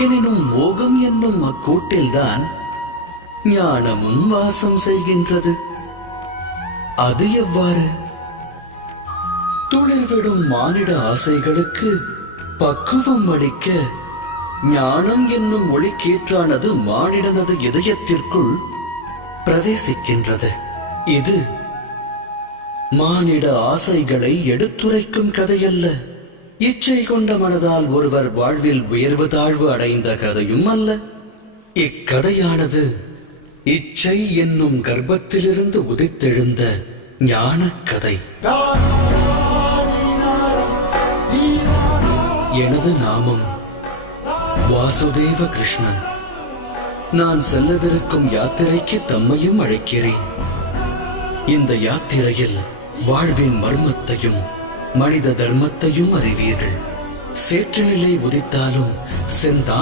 எனினும் மோகம் என்னும் அக்கூட்டில்தான் ஞானமும் வாசம் செய்கின்றது. அது எவ்வாறு? துளிர்விடும் மானிட ஆசைகளுக்கு பக்குவம் அளிக்க ஞானம் என்னும் ஒளிக்கீற்றானது மானிடனது இதயத்திற்குள் பிரவேசிக்கின்றது. இது மானிட ஆசைகளை எடுத்துரைக்கும் கதையல்ல. இச்சை கொண்ட மனதால் ஒருவர் வாழ்வில் உயர்வு தாழ்வு அடைந்த கதையும் அல்ல. இக்கதையானது இச்சை என்னும் கர்ப்பத்திலிருந்து உதித்தெழுந்த ஞான கதை. எனது நாமம் வாசுதேவ கிருஷ்ணன். நான் செல்லவிருக்கும் யாத்திரைக்கு தம்மையும் அழைக்கிறேன். இந்த யாத்திரையில் வாழ்வின் மர்மத்தையும் மனித தர்மத்தையும் அறிவீர்கள். சேற்று நிலை உதித்தாலும் செந்தா